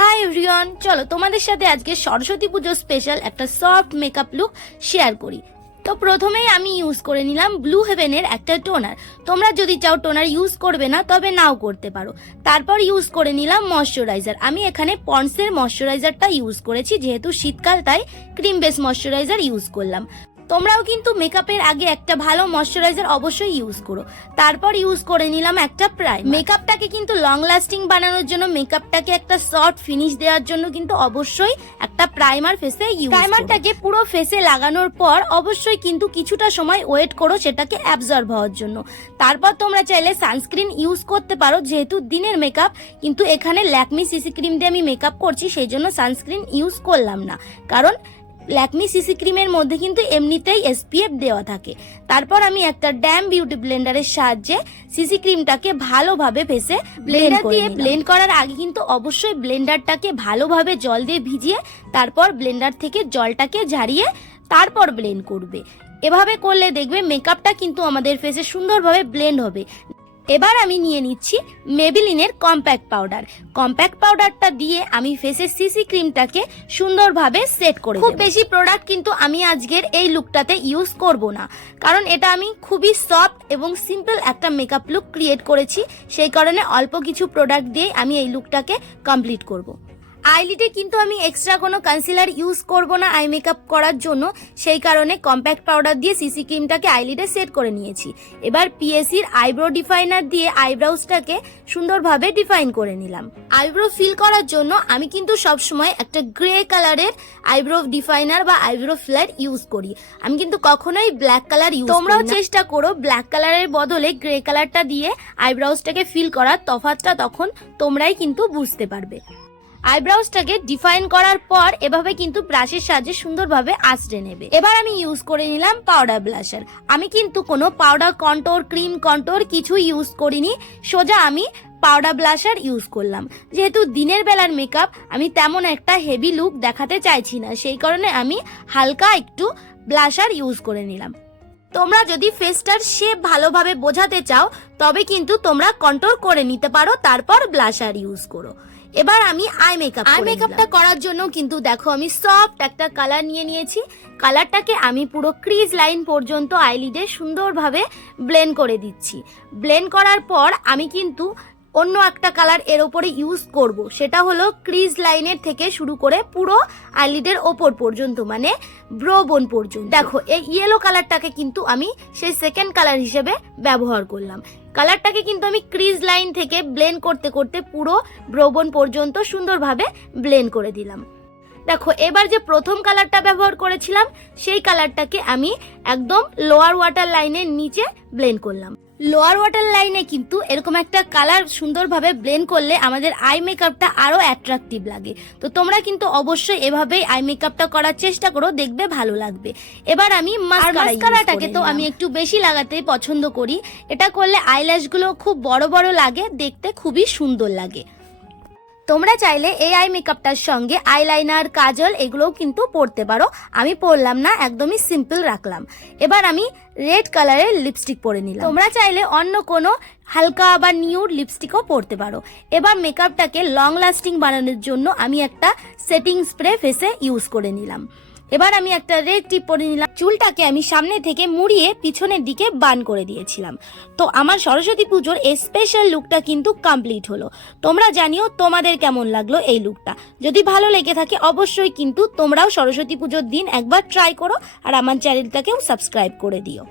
Hi everyone, চলো তোমাদের সাথে আজকে সরস্বতী পুজো স্পেশাল একটা সফট মেকআপ লুক শেয়ার করি। তো প্রথমেই আমি ইউজ করে নিলাম ব্লু হেভেনের একটা টোনার। তোমরা যদি চাও টোনার ইউজ করবে না তবে নাও করতে পারো। তারপর ইউজ করে নিলাম ময়শ্চারাইজার। আমি এখানে পন্ডসের ময়শ্চারাইজারটা ইউজ করেছি, যেহেতু শীতকাল তাই ক্রিম বেস ময়শ্চারাইজার ইউজ করলাম। তোমরাও কিন্তু মেকআপের আগে একটা ভালো ময়শ্চারাইজার অবশ্যই ইউজ করো। তারপর ইউজ করে নিলাম একটা প্রাইমার। মেকআপটাকে কিন্তু লং লাস্টিং বানানোর জন্য, মেকআপটাকে একটা সফট ফিনিশ দেওয়ার জন্য কিন্তু অবশ্যই একটা প্রাইমার ফেসে ইউজ। প্রাইমারটাকে পুরো ফেসে লাগানোর পর অবশ্যই কিন্তু কিছুটা সময় ওয়েট করো সেটাকে অ্যাবজর্ব হওয়ার জন্য। তারপর তোমরা চাইলে সানস্ক্রিন ইউজ করতে পারো, যেহেতু দিনের মেকআপ, কিন্তু এখানে ল্যাকমি সিসি ক্রিম দিয়ে আমি মেকআপ করছি, সেই জন্য সানস্ক্রিন ইউজ করলাম না, কারণ ল্যাকমি সিসি ক্রিমের মধ্যে কিন্তু এমনিতেই SPF দেওয়া থাকে। তারপর আমি একটা ড্যাম বিউটি ব্লেন্ডারের সাহায্যে সিসি ক্রিমটাকে ভালোভাবে ফেসে ব্লেন্ড করার আগে কিন্তু অবশ্যই ব্লেন্ডারটাকে ভালোভাবে জল দিয়ে ভিজিয়ে তারপর ব্লেন্ডার থেকে জলটাকে ঝারিয়ে তারপর ব্লেন্ড করবে। এভাবে করলে দেখবে মেকআপটা কিন্তু আমাদের ফেসে সুন্দরভাবে ব্লেন্ড হবে। এবার আমি নিয়ে নিচ্ছি মেবিলিনের কম্প্যাক্ট পাউডার। কম্প্যাক্ট পাউডারটা দিয়ে আমি ফেসের সিসি ক্রিমটাকে সুন্দরভাবে সেট করে দেব। খুব বেশি প্রোডাক্ট কিন্তু আমি আজকের এই লুকটাতে ইউজ করব না, কারণ এটা আমি খুবই সফট এবং সিম্পল একটা মেকআপ লুক ক্রিয়েট করেছি, সেই কারণে অল্প কিছু প্রোডাক্ট দিয়ে আমি এই লুকটাকে কমপ্লিট করব। আইলিডে কিন্তু আমি এক্সট্রা কোনো কনসিলার ইউজ করব না আই মেকআপ করার জন্য, সেই কারণে কম্প্যাক্ট পাউডার দিয়ে সিসি ক্রিমটাকে আইলিডে সেট করে নিয়েছি। এবার পিএসির আইব্রো ডিফাইনার দিয়ে আইব্রাউজটাকে সুন্দরভাবে ডিফাইন করে নিলাম। আইব্রো ফিল করার জন্য আমি কিন্তু সবসময় একটা গ্রে কালারের আইব্রো ডিফাইনার বা আইব্রো ফিলার ইউজ করি, আমি কিন্তু কখনোই ব্ল্যাক কালার ইউজ করি না। তোমরাও চেষ্টা করো ব্ল্যাক কালারের বদলে গ্রে কালারটা দিয়ে আইব্রাউজটাকে ফিল করার, তফাৎটা তখন তোমরাই কিন্তু বুঝতে পারবে। আইব্রাউজটাকে ডিফাইন করার পর এভাবে কিন্তু ব্রাশের সাহায্যে সুন্দরভাবে আঁচড়ে নেবে। এবার আমি ইউজ করে নিলাম পাউডার ব্লাশার। আমি কিন্তু কোনো পাউডার কন্ট্যুর, ক্রিম কন্ট্যুর কিছু ইউজ করিনি, সোজা আমি পাউডার ব্লাশার ইউজ করলাম। যেহেতু দিনের বেলার মেকআপ, আমি তেমন একটা হেভি লুক দেখাতে চাইছি না, সেই কারণে আমি হালকা একটু ব্লাশার ইউজ করে নিলাম। তোমরা যদি ফেসটার শেপ ভালোভাবে বোঝাতে চাও তবে কিন্তু তোমরা কন্ট্যুর করে নিতে পারো, তারপর ব্লাশার ইউজ করো। এবার আমি আই মেকআপটা করার জন্য কিন্তু দেখো আমি সফট একটা কালার নিয়ে নিয়েছি। কালারটাকে আমি পুরো ক্রিজ লাইন পর্যন্ত আইলিডে সুন্দরভাবে ব্লেন্ড করে দিচ্ছি। ব্লেন্ড করার পর আমি কিন্তু অন্য একটা কালার এর ওপরে ইউজ করব, সেটা হলো ক্রিজ লাইনের থেকে শুরু করে পুরো আইলিডের ওপর পর্যন্ত, মানে ব্রো বোন পর্যন্ত। দেখো এই ইয়েলো কালারটাকে কিন্তু আমি সেই সেকেন্ড কালার হিসেবে ব্যবহার করলাম। কালারটাকে কিন্তু আমি ক্রিজ লাইন থেকে ব্লেন্ড করতে করতে পুরো ব্রো বোন পর্যন্ত সুন্দরভাবে ব্লেন্ড করে দিলাম। দেখো এবার যে প্রথম কালারটা ব্যবহার করেছিলাম সেই কালারটাকে আমি একদম লোয়ার ওয়াটার লাইনের নিচে ব্লেন্ড করলাম। লোয়ার ওয়াটার লাইনে কিন্তু এরকম একটা কালার সুন্দরভাবে ব্লেন্ড করলে আমাদের আই মেকআপটা আরো অ্যাট্রাকটিভ লাগে। তো তোমরা কিন্তু অবশ্যই এভাবেই আই মেকআপটা করার চেষ্টা করো, দেখবে ভালো লাগবে। এবার আমি মাস্কারাটাকে তো আমি একটু বেশি লাগাতে পছন্দ করি, এটা করলে আইল্যাশগুলো খুব বড় বড় লাগে, দেখতে খুবই সুন্দর লাগে। তোমরা চাইলে এই আই মেকআপটার সঙ্গে আইলাইনার, কাজল এগুলোও কিন্তু পরতে পারো, আমি পরলাম না, একদমই সিম্পল রাখলাম। এবার আমি রেড কালারের লিপস্টিক পরে নিলাম। তোমরা চাইলে অন্য কোনো হালকা বা নিউড লিপস্টিকও পরতে পারো। এবার মেকআপটাকে লং লাস্টিং বানানোর জন্য আমি একটা সেটিং স্প্রে ফেসে ইউজ করে নিলাম। এবার আমি একটা রেড টিপ পরে নিলাম। চুলটাকে আমি সামনে থেকে মুড়িয়ে পিছনের দিকে বান করে দিয়েছিলাম। তো আমার সরস্বতী পুজোর এই স্পেশাল লুকটা কিন্তু কমপ্লিট হলো। তোমরা জানিও তোমাদের কেমন লাগলো এই লুকটা। যদি ভালো লেগে থাকে অবশ্যই কিন্তু তোমরাও সরস্বতী পুজোর দিন একবার ট্রাই করো, আর আমার চ্যানেলটাকেও সাবস্ক্রাইব করে দিও।